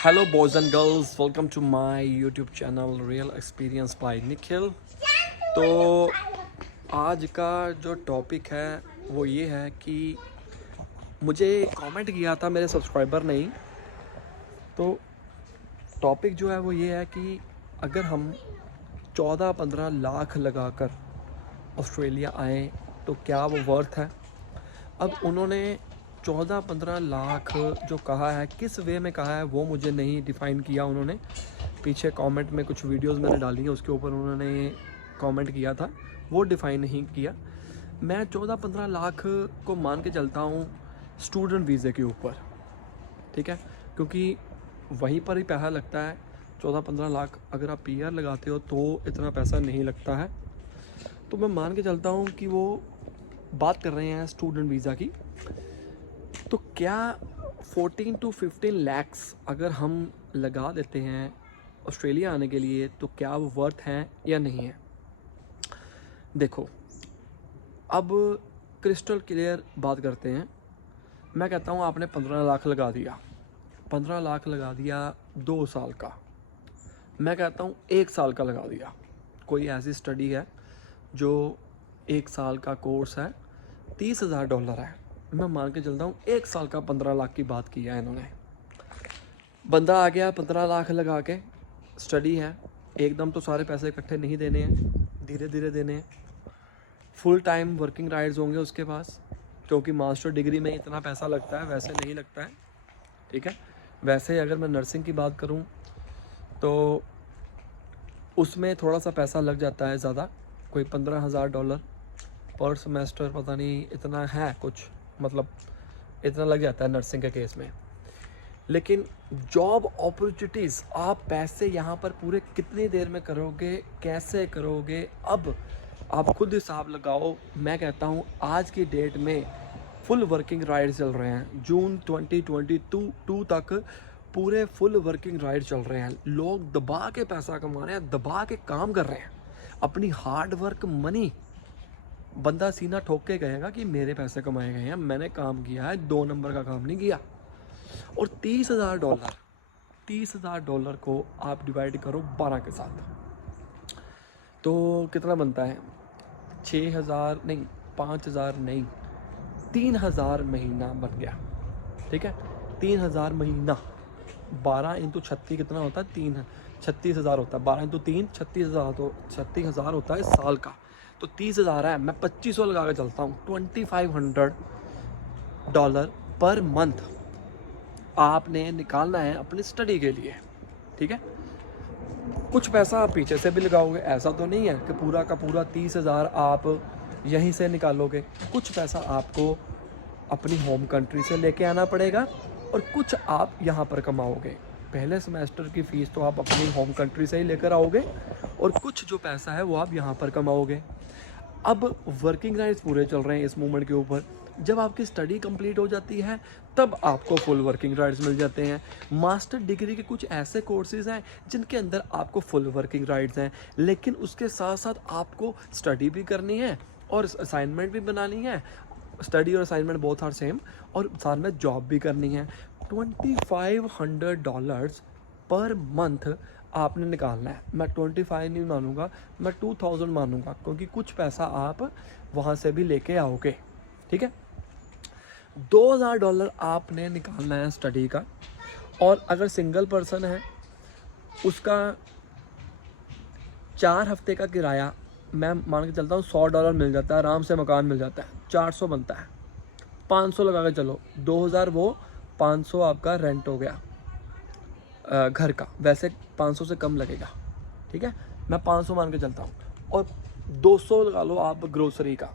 Hello boys and girls, welcome to my YouTube channel real experience by Nikhil. तो आज का जो टॉपिक है वो ये है कि मुझे कमेंट किया था मेरे सब्सक्राइबर ने ही। तो टॉपिक जो है वो ये है कि अगर हम 14-15 लाख लगाकर ऑस्ट्रेलिया आए तो क्या वो वर्थ है। अब उन्होंने 14-15 लाख जो कहा है, किस वे में कहा है वो मुझे नहीं डिफ़ाइन किया उन्होंने। पीछे कमेंट में कुछ वीडियोस मैंने डाली हैं, उसके ऊपर उन्होंने कमेंट किया था, वो डिफ़ाइन नहीं किया। मैं 14-15 लाख को मान के चलता हूँ स्टूडेंट वीज़े के ऊपर, ठीक है, क्योंकि वहीं पर ही पैसा लगता है। 14-15 लाख अगर आप पीआर लगाते हो तो इतना पैसा नहीं लगता है। तो मैं मान के चलता हूँ कि वो बात कर रहे हैं स्टूडेंट वीज़ा की। तो क्या 14 to 15 लैक्स अगर हम लगा देते हैं ऑस्ट्रेलिया आने के लिए तो क्या वो वर्थ हैं या नहीं है। देखो, अब क्रिस्टल क्लियर बात करते हैं। मैं कहता हूँ आपने 15 लाख लगा दिया, 15 लाख लगा दिया 2 साल का, मैं कहता हूँ 1 साल का लगा दिया। कोई ऐसी स्टडी है जो 1 साल का कोर्स है, $30,000 है। मैं मान के चलता हूँ 1 साल का 15 लाख की बात की है इन्होंने। बंदा आ गया 15 लाख लगा के, स्टडी है, एकदम तो सारे पैसे इकट्ठे नहीं देने हैं, धीरे धीरे देने हैं। फुल टाइम वर्किंग राइट्स होंगे उसके पास, क्योंकि मास्टर डिग्री में इतना पैसा लगता है, वैसे नहीं लगता है, ठीक है। वैसे अगर मैं नर्सिंग की बात करूं तो उसमें थोड़ा सा पैसा लग जाता है ज़्यादा, कोई $15,000 पर सेमेस्टर, पता नहीं इतना है कुछ, मतलब इतना लग जाता है नर्सिंग के केस में। लेकिन जॉब अपॉर्चुनिटीज़, आप पैसे यहाँ पर पूरे कितनी देर में करोगे, कैसे करोगे, अब आप खुद हिसाब लगाओ। मैं कहता हूँ आज की डेट में फुल वर्किंग राइड चल रहे हैं, जून 2022 तक पूरे फुल वर्किंग राइड चल रहे हैं। लोग दबा के पैसा कमा रहे हैं, दबा के काम कर रहे हैं, अपनी हार्ड वर्क मनी। बंदा सीना ठोक के कहेगा कि मेरे पैसे कमाए गए हैं, मैंने काम किया है, 2 नंबर का काम नहीं किया। और $30,000 को आप डिवाइड करो 12 के साथ, तो कितना बनता है? 6,000 नहीं, 5,000 नहीं, 3,000 महीना बन गया, ठीक है। 3,000 महीना, 12 इंटू 36 कितना होता है? 36,000 होता है। 12 इंटू 3 36,000, तो 36,000 होता है साल का। तो 30,000 है, मैं 2500 लगा के चलता हूँ। $2,500 पर मंथ आपने निकालना है अपनी स्टडी के लिए, ठीक है। कुछ पैसा आप पीछे से भी लगाओगे, ऐसा तो नहीं है कि पूरा का पूरा 30,000 आप यहीं से निकालोगे। कुछ पैसा आपको अपनी होम कंट्री से लेके आना पड़ेगा और कुछ आप यहाँ पर कमाओगे। पहले सेमेस्टर की फ़ीस तो आप अपनी होम कंट्री से ही लेकर आओगे और कुछ जो पैसा है वो आप यहाँ पर कमाओगे। अब वर्किंग राइट्स पूरे चल रहे हैं इस मूवमेंट के ऊपर। जब आपकी स्टडी कंप्लीट हो जाती है तब आपको फुल वर्किंग राइट्स मिल जाते हैं। मास्टर डिग्री के कुछ ऐसे कोर्सेज हैं जिनके अंदर आपको फुल वर्किंग राइट्स हैं, लेकिन उसके साथ साथ आपको स्टडी भी करनी है और असाइनमेंट भी बनानी है। स्टडी और असाइनमेंट बोथ आर सेम, और साथ में जॉब भी करनी है। $2,500 पर मंथ आपने निकालना है। मैं 25 नहीं मानूंगा, मैं 2,000 मानूंगा, क्योंकि कुछ पैसा आप वहाँ से भी लेके आओगे, ठीक है। $2,000 आपने निकालना है स्टडी का, और अगर सिंगल पर्सन है उसका 4 हफ्ते का किराया, मैं मान के चलता हूँ $100 मिल जाता है, आराम से मकान मिल जाता है। 400 बनता है, 500 लगा के चलो, 2,000 वो, 500 आपका रेंट हो गया घर का। वैसे 500 से कम लगेगा, ठीक है, मैं 500 मान के चलता हूँ। और 200 लगा लो आप ग्रोसरी का,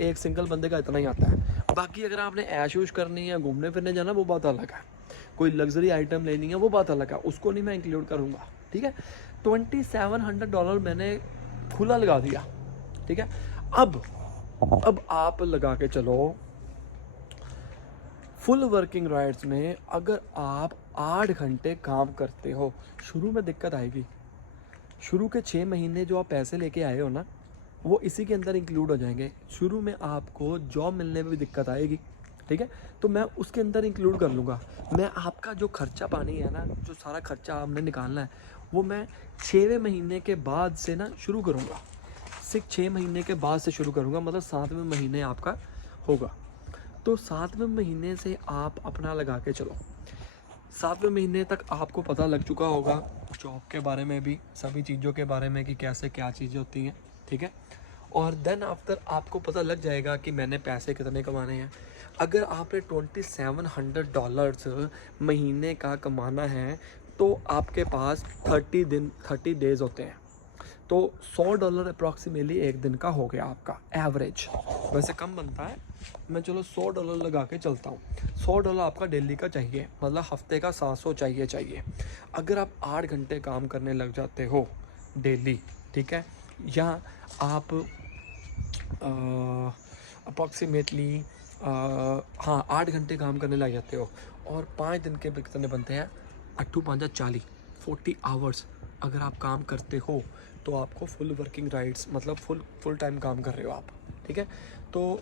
एक सिंगल बंदे का इतना ही आता है। बाकी अगर आपने ऐश यूश करनी है, घूमने फिरने जाना, वो बात अलग है। कोई लग्जरी आइटम लेनी है, वो बात अलग है, उसको नहीं मैं इंक्लूड करूँगा, ठीक है। $2,700 मैंने खुला लगा दिया, ठीक है। अब आप लगा के चलो फुल वर्किंग राइट्स में, अगर आप 8 घंटे काम करते हो, शुरू में दिक्कत आएगी। शुरू के 6 महीने जो आप पैसे लेके आए हो ना, वो इसी के अंदर इंक्लूड हो जाएंगे। शुरू में आपको जॉब मिलने में भी दिक्कत आएगी, ठीक है। तो मैं उसके अंदर इंक्लूड कर लूँगा। मैं आपका जो खर्चा पानी है ना, जो सारा खर्चा आपने निकालना है, वो मैं 6वें महीने के बाद से ना शुरू करूँगा। 6 महीने के बाद से शुरू करूँगा, मतलब 7वें महीने आपका होगा। तो 7वें महीने से आप अपना लगा के चलो। 7वें महीने तक आपको पता लग चुका होगा जॉब के बारे में भी, सभी चीज़ों के बारे में कि कैसे क्या चीज़ें होती हैं, ठीक है। और देन आफ्टर आपको पता लग जाएगा कि मैंने पैसे कितने कमाने हैं। अगर आपने $2700 महीने का कमाना है तो आपके पास 30 डेज़ होते हैं। तो $100 अप्रॉक्सीमेटली एक दिन का हो गया आपका एवरेज। वैसे कम बनता है, मैं चलो $100 लगा के चलता हूँ। $100 आपका डेली का चाहिए, मतलब हफ्ते का 700 चाहिए। अगर आप 8 घंटे काम करने लग जाते हो डेली, ठीक है, या आप अप्रॉक्सीमेटली हाँ 8 घंटे काम करने लग जाते हो और 5 दिन के कितने बनते हैं, 8 5 40 40 आवर्स अगर आप काम करते हो तो आपको फुल वर्किंग राइट्स, मतलब फुल टाइम काम कर रहे हो आप, ठीक है। तो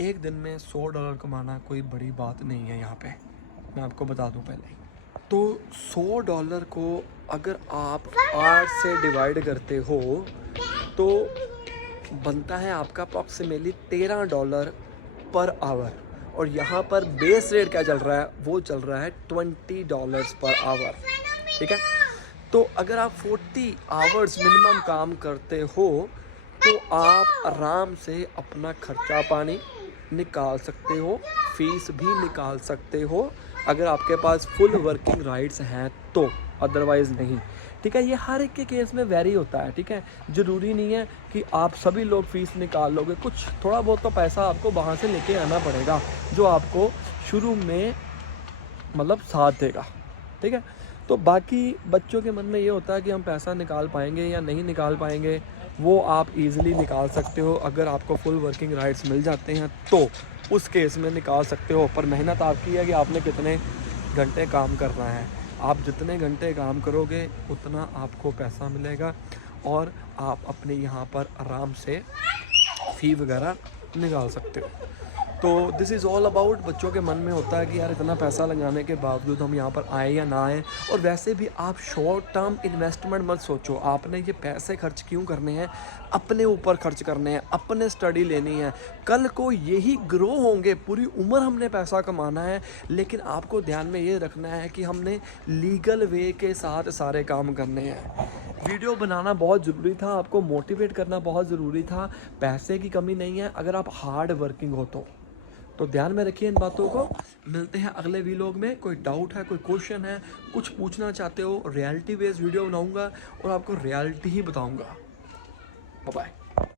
एक दिन में $100 कमाना कोई बड़ी बात नहीं है यहाँ पे, मैं आपको बता दूँ पहले ही। तो $100 को अगर आप 8 से डिवाइड करते हो तो बनता है आपका अप्रॉक्सीमेटली $13 पर आवर। और यहाँ पर बेस रेट क्या चल रहा है, वो चल रहा है $20 पर आवर, ठीक है। तो अगर आप 40 आवर्स मिनिमम काम करते हो तो आप आराम से अपना खर्चा पानी निकाल सकते हो, फीस भी निकाल सकते हो अगर आपके पास फुल वर्किंग राइट्स हैं तो, अदरवाइज़ नहीं, ठीक है। ये हर एक के केस में वेरी होता है, ठीक है। ज़रूरी नहीं है कि आप सभी लोग फ़ीस निकाल लोगे, कुछ थोड़ा बहुत तो पैसा आपको वहाँ से लेके आना पड़ेगा जो आपको शुरू में मतलब साथ देगा, ठीक है। तो बाकी बच्चों के मन में ये होता है कि हम पैसा निकाल पाएंगे या नहीं निकाल पाएंगे, वो आप इजीली निकाल सकते हो अगर आपको फुल वर्किंग राइट्स मिल जाते हैं तो उस केस में निकाल सकते हो। पर मेहनत आपकी है कि आपने कितने घंटे काम करना है। आप जितने घंटे काम करोगे उतना आपको पैसा मिलेगा और आप अपने यहाँ पर आराम से फ़ी वगैरह निकाल सकते हो। तो दिस इज़ ऑल अबाउट, बच्चों के मन में होता है कि यार इतना पैसा लगाने के बावजूद हम यहाँ पर आए या ना आए। और वैसे भी आप शॉर्ट टर्म इन्वेस्टमेंट मत सोचो, आपने ये पैसे खर्च क्यों करने हैं, अपने ऊपर खर्च करने हैं, अपने स्टडी लेनी है, कल को यही ग्रो होंगे, पूरी उम्र हमने पैसा कमाना है। लेकिन आपको ध्यान में ये रखना है कि हमने लीगल वे के साथ सारे काम करने हैं। वीडियो बनाना बहुत ज़रूरी था, आपको मोटिवेट करना बहुत ज़रूरी था। पैसे की कमी नहीं है अगर आप हार्ड वर्किंग हो तो ध्यान में रखिए इन बातों को। मिलते हैं अगले वीलॉग में। कोई डाउट है, कोई क्वेश्चन है, कुछ पूछना चाहते हो, रियलिटी बेस्ड वीडियो बनाऊंगा और आपको रियलिटी ही बताऊंगा। Bye bye.